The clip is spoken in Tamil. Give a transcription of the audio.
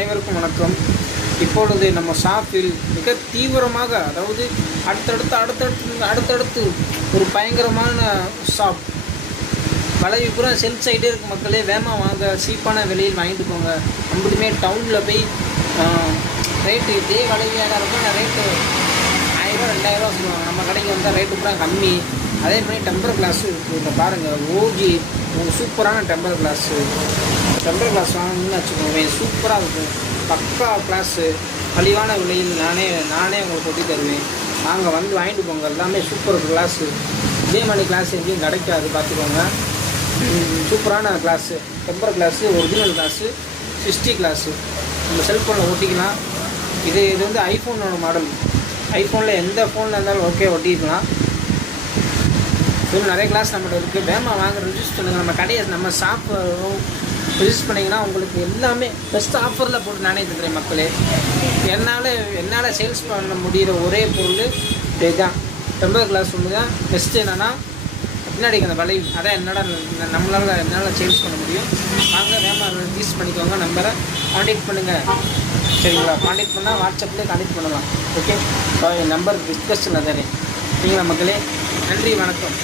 அனைவருக்கும் வணக்கம். இப்பொழுது நம்ம ஷாப்பில் மிக தீவிரமாக, அதாவது அடுத்தடுத்து ஒரு பயங்கரமான ஷாப். வளைவு பூரா செல்ஸ் சைடே இருக்குது. மக்களே வேகமாக வாங்க, சீப்பான விலையில் வாங்கிட்டு போங்க. நம்மளுமே டவுனில் போய் ரேட்டு இதே வளைவியாக இருக்கும், ரேட்டு 1000 2000 சொல்லுவாங்க. நம்ம கடைக்கு வந்தால் ரேட்டு பூரா கம்மி. அதே மாதிரி டெம்பர் கிளாஸும் இருக்குது. இப்போ பாருங்கள், ஓஜி சூப்பரான டெம்பர் கிளாஸ் வாங்கணும்னு வச்சுக்கோங்க, சூப்பராக இருக்கும். பக்கா கிளாஸு, மலிவான விலையில் நானே உங்களுக்கு கொட்டி தருவேன். நாங்கள் வந்து வாங்கிட்டு போங்க. எல்லாமே சூப்பர் கிளாஸு. இதே மாதிரி கிளாஸ் எங்கேயும் கிடைக்காது, பார்த்துக்கோங்க. சூப்பரான class, temper class, original class, 60 class நம்ம செல்ஃபோனில் ஒட்டிக்கலாம். இது வந்து ஐஃபோனோட மாடல். ஐஃபோனில் எந்த ஃபோனில் இருந்தாலும் ஓகே ஒட்டிக்கலாம். இன்னும் நிறைய கிளாஸ் நம்மகிட்ட இருக்குது. வேகமாக வாங்க, ரிஜிஸ்டர் பண்ணுங்கள். நம்ம கடையை, நம்ம ஷாப் ரிஜிஸ்டர் பண்ணிங்கன்னா உங்களுக்கு எல்லாமே பெஸ்ட் ஆஃபரில் போட்டு நானே தந்துடுறேன் மக்களே. என்னால் சேல்ஸ் பண்ண முடிகிற ஒரே பொருள் இதுதான், டெம்பர் கிளாஸ் ஒன்று தான். பெஸ்ட்டு என்னென்னா பின்னாடி அந்த வளைவு, அதான் என்னால் சேல்ஸ் பண்ண முடியும். வாங்க, வேகமாக ரிஜிஸ்டர் பண்ணிக்கோங்க. நம்பரை கான்டாக்ட் பண்ணுங்கள், சரிங்களா? கான்டாக்ட் பண்ணால் வாட்ஸ்அப்லேயே கான்டாக்ட் பண்ணலாம். ஓகே, என் நம்பர் டிஸ்கஷனில் தரேன். சரிங்களா மக்களே? நன்றி, வணக்கம்.